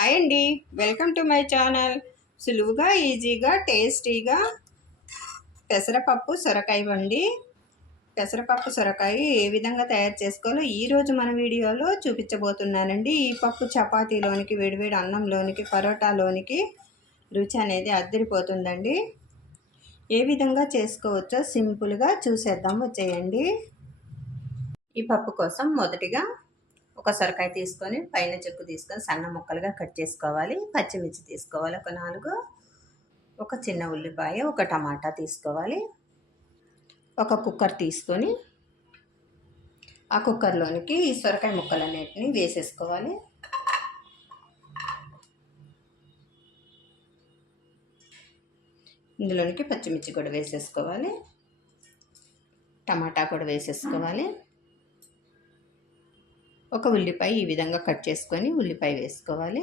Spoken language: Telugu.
హాయ్ అండి, వెల్కమ్ టు మై ఛానల్. సులువుగా ఈజీగా టేస్టీగా పెసరపప్పు సొరకాయ వండి. పెసరపప్పు సొరకాయ ఏ విధంగా తయారు చేసుకోవాలో ఈరోజు మన వీడియోలో చూపించబోతున్నానండి. ఈ పప్పు చపాతీలోనికి, వేడివేడి అన్నంలోనికి, పరోటాలోనికి రుచి అనేది అద్దరిపోతుందండి. ఏ విధంగా చేసుకోవచ్చో సింపుల్గా చూసేద్దాం, వచ్చేయండి. ఈ పప్పు కోసం మొదటిగా ఒక సొరకాయ తీసుకొని పైన చెక్కు తీసుకొని సన్న ముక్కలుగా కట్ చేసుకోవాలి. పచ్చిమిర్చి తీసుకోవాలి ఒక 4, ఒక చిన్న ఉల్లిపాయ, ఒక టమాటా తీసుకోవాలి. ఒక కుక్కర్ తీసుకొని ఆ కుక్కర్లోనికి ఈ సొరకాయ ముక్కలన్నిటిని వేసేసుకోవాలి. ఇందులోనికి పచ్చిమిర్చి కూడా వేసేసుకోవాలి, టమాటా కూడా వేసేసుకోవాలి. ఒక ఉల్లిపాయ ఈ విధంగా కట్ చేసుకొని ఉల్లిపాయ వేసుకోవాలి.